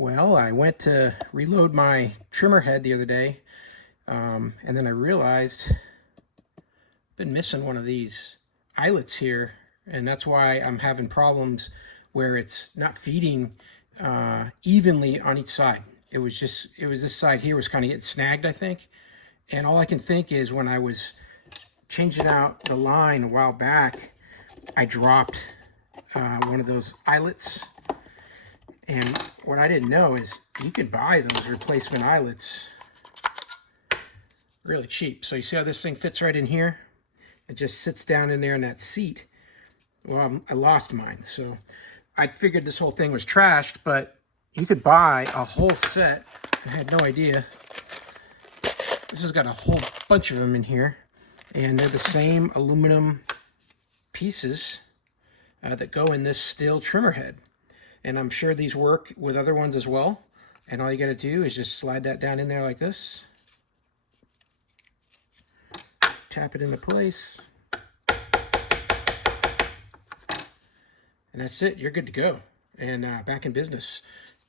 Well, I went to reload my trimmer head the other day, and then I realized I've been missing one of these eyelets here, and that's why I'm having problems where it's not feeding evenly on each side. It was this side here was kind of getting snagged, I think. And all I can think is when I was changing out the line a while back, I dropped one of those eyelets. And what I didn't know is you can buy those replacement eyelets really cheap. So you see how this thing fits right in here? It just sits down in there in that seat. Well, I lost mine, so I figured this whole thing was trashed, but you could buy a whole set. I had no idea. This has got a whole bunch of them in here, and they're the same aluminum pieces that go in this Stihl trimmer head. And I'm sure these work with other ones as well. And all you got to do is just slide that down in there like this. Tap it into place. And that's it. You're good to go. And back in business.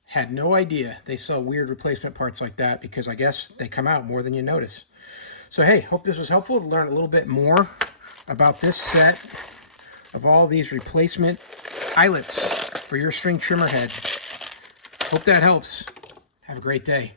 Had no idea they sell weird replacement parts like that, because I guess they come out more than you notice. So hey, hope this was helpful to learn a little bit more about this set of all these replacement eyelets for your string trimmer head. Hope that helps. Have a great day.